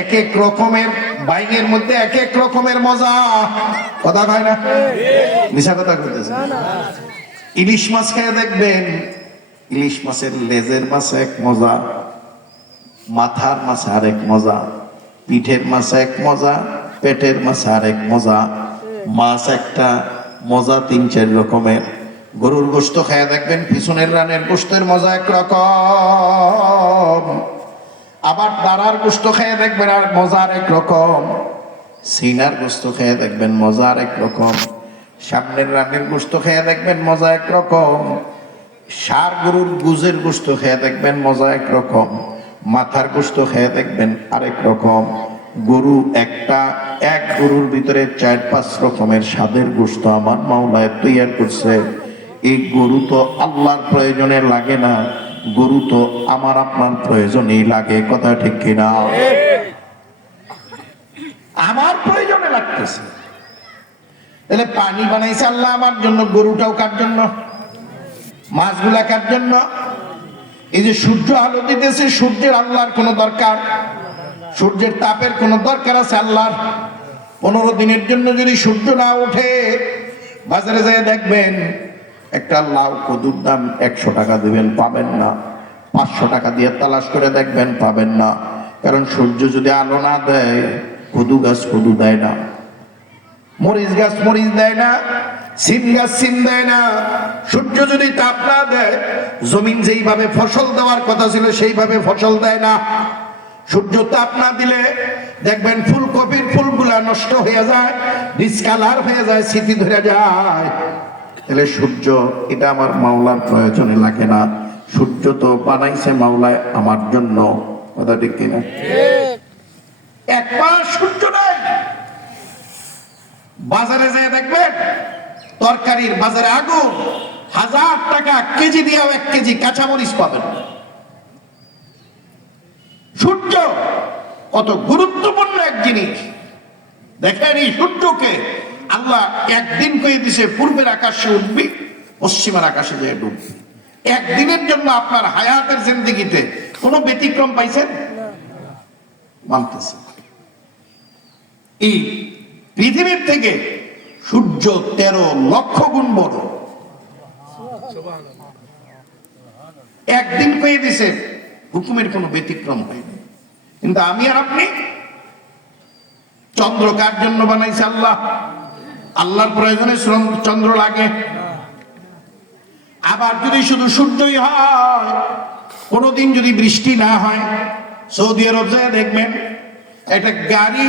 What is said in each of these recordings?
এক এক রকমের বাইনের মধ্যে এক এক রকমের মজা। কথা হয় না, মিশা কথা বলতেছে। ইলিশ মাছ খেয়ে দেখবেন, ইলিশ মাছের লেজের মাছ এক মজা, মাথার মাছ আরেক মজা, পিঠের মাছ এক মজা, পেটের মাছ আরেক মজা। মাছ একটা মজা ৩-৪ রকমের। গরুর গোশত খেয়ে দেখবেন, পিছনের রানের গোশতের মজা একরকম, আবার দাঁড়ার গোশত খেয়ে দেখবেন আর মজা আরেক রকম, সিনার গোশত খেয়ে দেখবেন মজা আরেক রকম, সামনের রানের গোশত খেয়ে দেখবেন মজা একরকম, ষাঁড় গরুর গুজের গোশত খেয়ে দেখবেন মজা একরকম, মাথার গোশত খেয়ে দেখবেন আরেক রকম। গরু এক গরুর ভিতরে ৪-৫ রকমের স্বাদের গোশত আমার মাওলায় তৈয়ার করছে। এই গরু তো আল্লাহর প্রয়োজনে লাগে না, গরু তো আমার আপনার প্রয়োজনেই লাগে। কথা ঠিক কিনা? আমার প্রয়োজনে লাগতেছে। তাহলে পানি বানাইছে আল্লাহ আমার জন্য, গরুটাও কার জন্য, মাছগুলা কার জন্য? এই যে সূর্য আলো দিতেছে, সূর্যের আল্লাহর কোনো দরকার? সূর্যের তাপের কোনো দরকার আছে আল্লাহর? 15 দিনের জন্য যদি সূর্য না ওঠে, বাজারে যায় দেখবেন একটা লাউ কদুর দাম 100 টাকা দিবেন, পাবেন না। 500 টাকা দিয়ে তালাশ করে দেখবেন, পাবেন না। কারণ সূর্য যদি আলো না দেয়, কদু গাছ কদু দেয় না, মরিচ গাছ মরিচ দেয় না, সিম গাছ সিম দেয় না। সূর্য যদি তাপ না দেয়, জমিন যেইভাবে ফসল দেওয়ার কথা ছিল সেইভাবে ফসল দেয় না। সূর্য তাপ না দিলে দেখবেন ফুলকপির ফুলগুলা নষ্ট হয়ে যায়, ডিসকালার হয়ে যায়, স্মৃতি ধরে যায়। তাহলে সূর্য এটা আমার মাওলার প্রয়োজনে লাগে না, সূর্য তো বানাইছে মাওলায় আমার জন্য। কথা ঠিক কিনা? এক মাস সূর্য নাই। বাজারে যেয়ে দেখবেন তরকারির বাজারে আগুন, 1000 টাকা কেজি দিয়েও 1 কেজি কাঁচামরিচ পাবেন। সূর্য কত গুরুত্বপূর্ণ এক জিনিস। দেখেন এই সূর্যকে আল্লাহ একদিন কয়ে দিছে, পূর্বের আকাশে উঠবি, পশ্চিমের আকাশে যেয়ে ডুববি। একদিনের জন্য আপনার হায়াতের জিন্দেগিতে কোনো ব্যতিক্রম পাইছেন? মানতেছে এই পৃথিবীর থেকে সূর্য 13 লক্ষ গুণ বড়। একদিন কয়ে দিছে, হুকুমের কোনো ব্যতিক্রম হয়নি। কিন্তু আমি আর আপনি, চন্দ্র কার জন্য বানাইছে আল্লাহ? আল্লাহর প্রয়োজনে চন্দ্র লাগে। আবার যদি শুধু সূর্যই হয়, কোনোদিন যদি বৃষ্টি না হয়, সৌদি আরব যায় দেখবেন একটা গাড়ি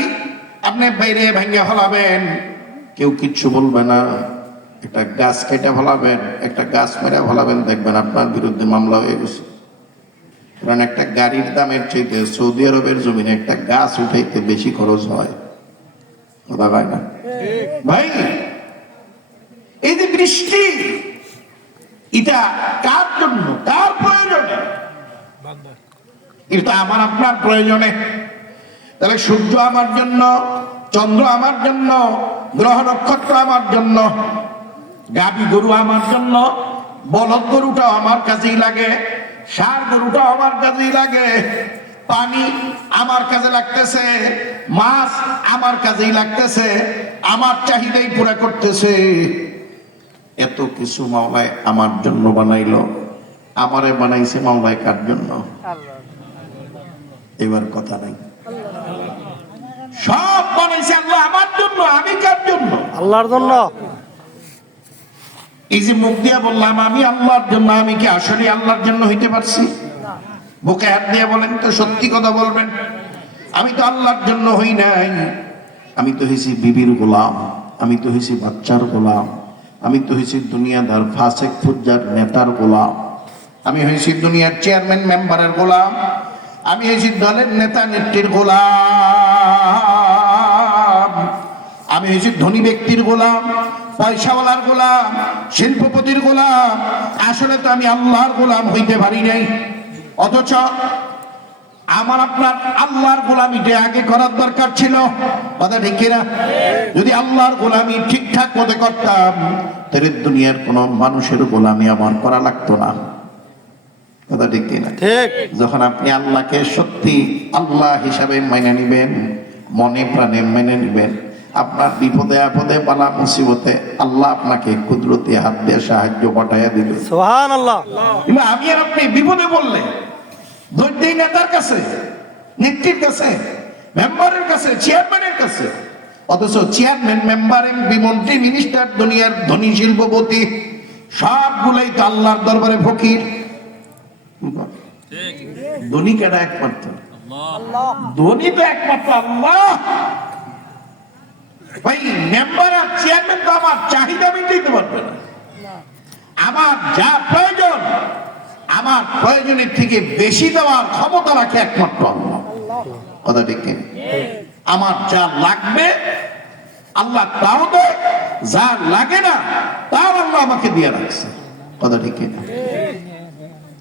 আপনি বাইরে ভেঙে ফেলাবেন, কেউ কিচ্ছু বলবে না। একটা গাছ কেটে ফেলাবেন, একটা গাছ মেরে ফেলাবেন, দেখবেন আপনার বিরুদ্ধে মামলা হয়ে গেছে। কারণ একটা গাড়ির দামের চাইতে সৌদি আরবের জমিনে একটা গাছ উঠাইতে বেশি খরচ হয়। কথা হয় না ভাই? এই যে বৃষ্টি, এটা কার জন্য, কার প্রয়োজনে? এটা আমার আপনার প্রয়োজনে। তাহলে সূর্য আমার জন্য, চন্দ্র আমার জন্য, গ্রহ নক্ষত্র আমার জন্য, গাভী গরু আমার জন্য, বলদ গরুটাও আমার কাছেই লাগে, ষাঁড় গরুটাও আমার কাছেই লাগে, পানি আমার কাজে লাগতেছে, মাছ আমার কাজেই লাগতেছে, আমার চাহিদাই পুরা করতেছে। এত কিছু মাওলায় আমার জন্য বানাইলো। আমারে বানাইছে মাওলায় কার জন্য? এবার কথা নাই। সব বানাইছে আল্লাহ আমার জন্য, আমি কার জন্য? আল্লাহর জন্য। এই যে মুখ দিয়া বললাম আমি আল্লাহর জন্য, আমি কি আসলে আল্লাহর জন্য হইতে পারছি? বুকে হাত দিয়ে বলেন তো, সত্যি কথা বলবেন। আমি তো আল্লাহর জন্য হই নাই। আমি তো হয়েছি বিবির গোলাম, আমি তো হয়েছি বাচ্চার গোলাম, আমি তো হয়েছি দুনিয়াদার ফাসেক ফুজ্জার নেতার গোলাম, আমি হয়েছি দুনিয়ার চেয়ারম্যান মেম্বারের গোলাম, আমি হয়েছি দলের নেতা নেত্রীর গোলাম, আমি হয়েছি ধনী ব্যক্তির গোলাম, পয়সাওয়ালার গোলাম, শিল্পপতির গোলাম। আসলে তো আমি আল্লাহর গোলাম হইতে পারি নাই। অথচ আমার আপনার আল্লাহর গোলামিটা আগে করার দরকার ছিল। কথা ঠিক না? যদি আল্লাহর গোলামি ঠিকঠাক মতো করতাম, তাহলে দুনিয়ার কোন মানুষের গোলামি আমার করা লাগতো না। কথা ঠিক কিনা? ঠিক। যখন আপনি আল্লাহকে সত্যি আল্লাহ হিসাবে মেনে নিবেন, মনে প্রাণে মেনে নিবেন, আপনার বিপদে আপদে বালা মুসিবতে আল্লাহ আপনাকে কুদরতি হাত দিয়ে সাহায্য পাঠাইয়া দিবে। সুবহানাল্লাহ। কিন্তু আমি আর আপনি বিপদে বললে দৈত্যই নেতার কাছে, নেত্রীর কাছে, মেম্বারের কাছে, চেয়ারম্যানের কাছে, অথচ চেয়ারম্যান, মেম্বার, এমপি, মন্ত্রী, মিনিস্টার, দুনিয়ার ধনী শিল্পপতি সবগুলাই তো আল্লাহর দরবারে ফকির। ধনী কেডা? একমাত্র ধনী তো একমাত্র আল্লাহ। ভাই মেম্বার আর চেয়ারম্যান তো আমার চাহিদা মিটাইতে পারবে না। আমার যা প্রয়োজন, আমার প্রয়োজনের থেকে বেশি দেওয়ার ক্ষমতা রাখে একমাত্র আল্লাহ। কথা ঠিক কিনা? আমার যা লাগবে আল্লাহ তাও দেয়, যা লাগে না তাও আল্লাহ আমাকে দিয়ে রাখছে। কথা ঠিক কিনা?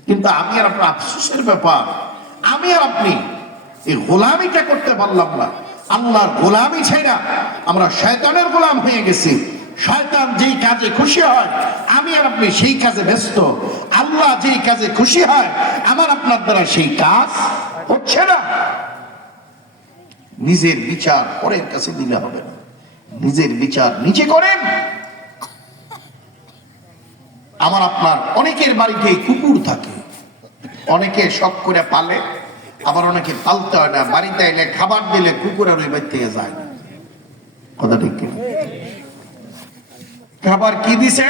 কিন্তু আমি আর আপনার আফসোসের ব্যাপার, আমি আর আপনি এই গোলামিটা করতে পারলাম না। আল্লাহর গোলামি ছাইরা আমরা শয়তানের গোলাম হয়ে গেছি। শয়তান যেই কাজে খুশি হয় আমি আর আপনি সেই কাজে ব্যস্ত। আল্লাহ যেই কাজে খুশি হয় আমার আপনার দ্বারা সেই কাজ হচ্ছে না। নিজের বিচার পরের কাছে দিলে হবে না, নিজের বিচার নিজে করেন। আমার আপনার অনেকের বাড়িতে কুকুর থাকে, অনেকে শখ করে পালে, আবার অনেকে পালতে হয় না। বাড়িতে এলে খাবার দিলে কুকুর আর ওই বাড়ি থেকে যায় না। কথা ঠিক কিনা? খাবার কি দিছে?